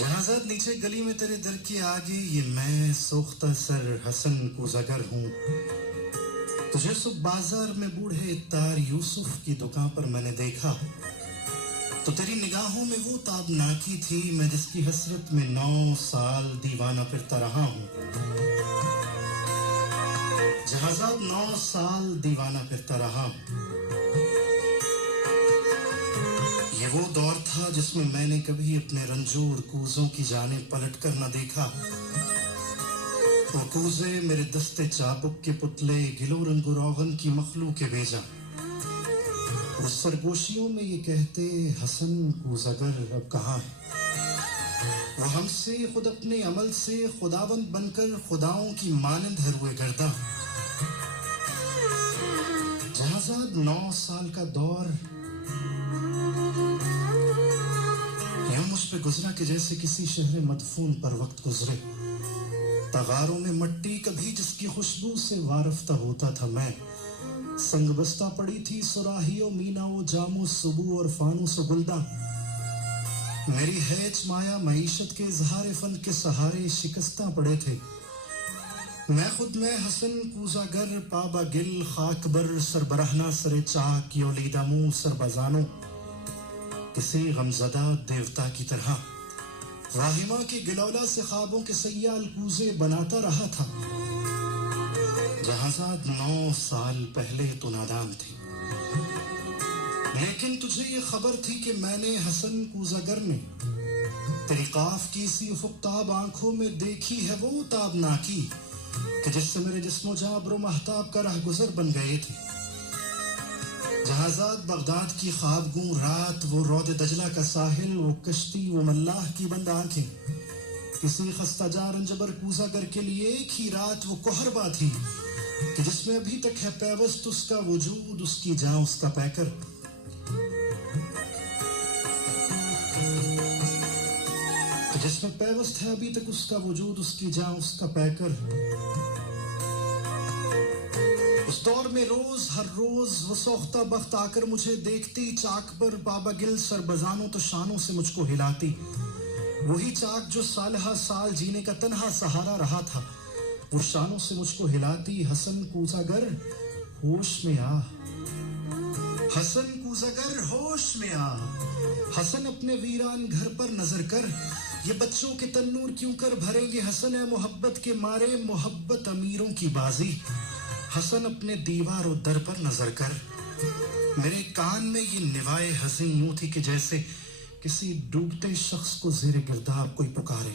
जहाज़ात नीचे गली में तेरे दर के आगे, ये मैं सोख्ता सर हसन कोज़ागर हूँ। तुझे सुबह बाजार में बूढ़े तार यूसुफ की दुकान पर मैंने देखा, तो तेरी निगाहों में वो ताबनाकी थी मैं जिसकी हसरत में 9 साल दीवाना फिरता रहा हूँ। जहाज़ात 9 साल दीवाना फिरता रहा हूँ। ये वो दौर था जिसमें मैंने कभी अपने रंजूर कूजों की जानिब पलट कर न देखा। वो कूजे मेरे दस्ते चाबुक के पुतले गिलो रंगो रोगन की मखलू के भेजा। उस सरगोशियों में ये कहते हसन कूजागर अब कहाँ है। वो हमसे खुद अपने अमल से खुदावंद बनकर खुदाओं की मानंद हरुए गर्दा। जहाज़ात 9 साल का दौर मुझ पे गुजरा कि जैसे किसी शहर मदफून पर वक्त गुजरे। तगारों में मट्टी कभी जिसकी खुशबू से वारफ्ता होता था मैं। संग बस्ता पड़ी थी सुराहियों मीनाओ जामो सुबू और फानूस गुलदा। मेरी हैज माया मईशत के इजहार फन के सहारे शिकस्ता पड़े थे। मैं खुद में हसन कूजागर पाबा गिल खाकबर सरबरहना सरे चाक योलीदा मुंह सरबजानो किसी गमजदा देवता की तरह वाहिमा के गिलौला से ख्वाबों के सयाल कूजे बनाता रहा था। जहाज़ात 9 साल पहले तो नादान थी, लेकिन तुझे ये खबर थी कि मैंने हसन कूजागर ने तेरी काफ की सी उफुक्ताब आंखों में देखी है वो ताबनाकी कि जिससे मेरे जिस्मो जाबर महताब का राह गुजर बन गए थे। जहाज़ात बगदाद की ख्वाबगूं रात, वो रौद दजला का साहिल, वो कश्ती, वो मल्लाह की बंद आंखें। किसी खस्ताजा रंजबर कूजागर के लिए एक ही रात वो कोहरबा थी कि जिसमें अभी तक है पैवस्त उसका वजूद, उसकी जान, उसका पैकर। जिसमें पैवस्त है अभी तक उसका वजूद, उसकी जान, उसका पैकर। उस दौर में रोज हर रोज वो सोख्ता बख्त आकर मुझे देखती, चाक पर बाबा गिल सरबजानों तो शानों से मुझको हिलाती। वही चाक जो सालहा साल जीने का तन्हा सहारा रहा था, वो शानों से मुझको हिलाती। हसन कूजागर होश में आ, हसन कूजागर होश में आ। हसन अपने वीरान घर पर नजर कर, ये बच्चों के तन्नूर क्यों कर भरेंगे हसन है मोहब्बत के मारे, मोहब्बत अमीरों की बाजी। हसन अपने दीवार और दर पर नजर कर। मेरे कान में ये निवाए हसीन यूं थी कि जैसे किसी डूबते शख्स को ज़ेरे गिरदाब कोई पुकारे।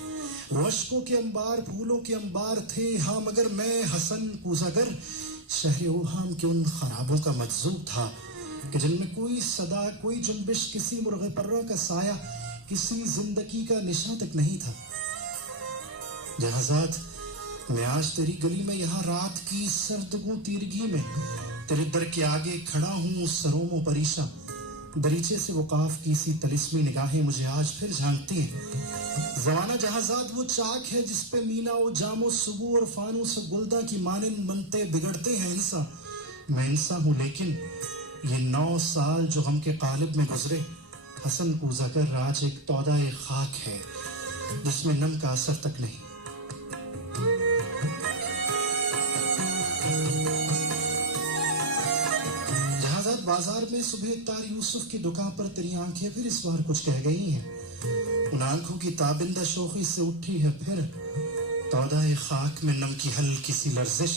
वो अश्कों के अंबार, फूलों के अंबार थे, हाँ मगर मैं हसन कूजागर शहर ओहाम के उन खराबों का मजजूब था कि जिनमें कोई सदा, कोई जुम्बिश, किसी मुर्गे पर्रा का साया, किसी जिंदगी का निशा तक नहीं था। जहाज़ात मैं आज तेरी गली में यहाँ रात की सर्दगू तीरगी में तेरे दर के आगे खड़ा हूँ, सरोमो परीशा। दरीचे से वो काफ की सी तलिस्मी निगाहें मुझे आज फिर झांकती हैं। जमाना जहाज़ात वो चाक है जिस पे मीना ओ जामो सुबू और फानूस गुलदा की मानिंद मनते बिगड़ते हैं इंसा। मैं इंसा हूँ, लेकिन ये 9 साल जो हम के कालिब में गुजरे, हसन कूजागर आज एक तौदा खाक है जिसमें नम का असर तक नहीं। बाजार में सुबह तार यूसुफ की दुकान पर तेरी आंखें फिर इस बार कुछ कह गई हैं। उन आंखों की ताबिंदा शोखी से उठी है फिर तौदाए खाक में नम की हल्की सी लर्जिश।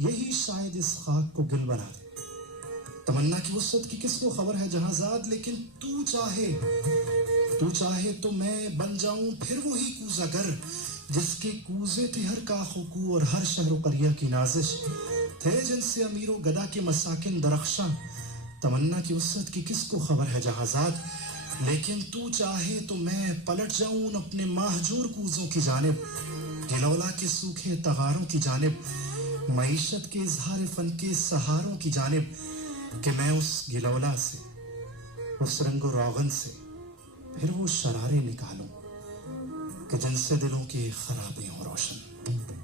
यही शायद इस खाक को गिल बना दे। तमन्ना की वुसअत की किसको खबर है जहाज़ात, लेकिन तू चाहे तो मैं बन जाऊं फिर वही कूजागर जिसके कूजे थे हर काखुकू और हर शहर करिया की नाजिश थे, जिनसे अमीरों गदा के मसाकिन दरख्शां। तमन्ना की वुसअत की किसको खबर है जहाज़ात, लेकिन तू चाहे तो मैं पलट जाऊं अपने महजूर कूजों की जानिब, गिलौला के सूखे तगारों की जानिब, मईशत के इजहार फन के सहारों की जानिब, कि मैं उस गिलौला से, उस रंगो रोगन से फिर वो शरारे निकालूं कि जिनसे दिलों के खराबे हों रोशन।